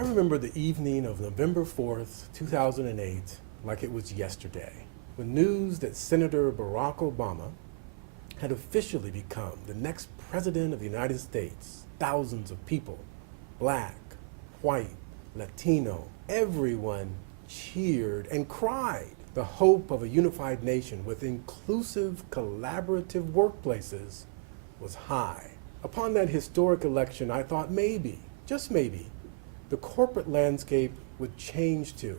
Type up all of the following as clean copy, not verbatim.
I remember the evening of November 4th, 2008, like it was yesterday, when news that Senator Barack Obama had officially become the next president of the United States. Thousands of people, black, white, Latino, everyone cheered and cried. The hope of a unified nation with inclusive, collaborative workplaces was high. Upon that historic election, I thought maybe, just maybe, the corporate landscape would change too.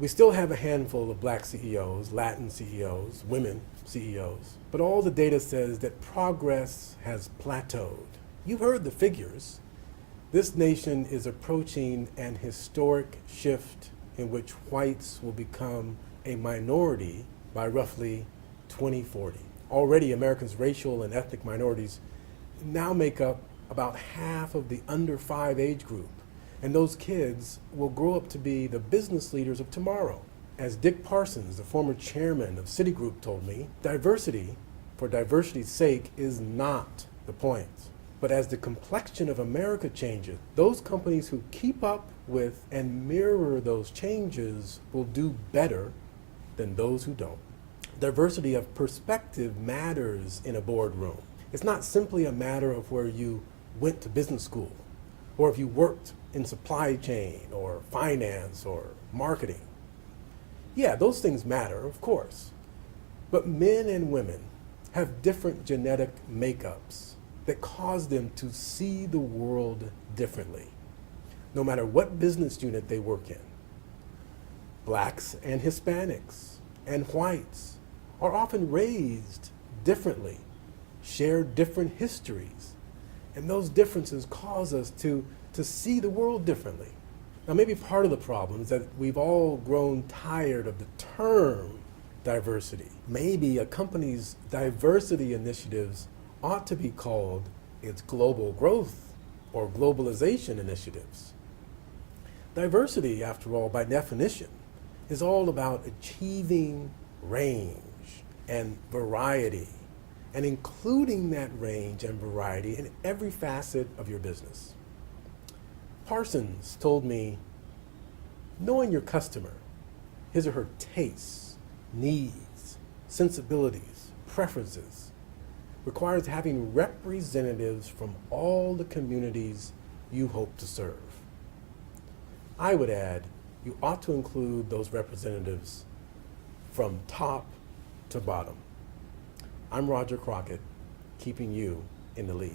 We still have a handful of black CEOs, Latin CEOs, women CEOs, but all the data says that progress has plateaued. You've heard the figures. This nation is approaching an historic shift in which whites will become a minority by roughly 2040. Already, America's racial and ethnic minorities now make up about half of the under 5 age group. And those kids will grow up to be the business leaders of tomorrow. As Dick Parsons, the former chairman of Citigroup, told me, diversity for diversity's sake is not the point. But as the complexion of America changes, those companies who keep up with and mirror those changes will do better than those who don't. Diversity of perspective matters in a boardroom. It's not simply a matter of where you went to business school, or if you worked in supply chain or finance or marketing. Yeah, those things matter, of course. But men and women have different genetic makeups that cause them to see the world differently, no matter what business unit they work in. Blacks and Hispanics and whites are often raised differently, share different histories, and those differences cause us to see the world differently. Now, maybe part of the problem is that we've all grown tired of the term diversity. Maybe a company's diversity initiatives ought to be called its global growth or globalization initiatives. Diversity, after all, by definition, is all about achieving range and variety and including that range and variety in every facet of your business. Parsons told me, knowing your customer, his or her tastes, needs, sensibilities, preferences, requires having representatives from all the communities you hope to serve. I would add, you ought to include those representatives from top to bottom. I'm Roger Crockett, keeping you in the lead.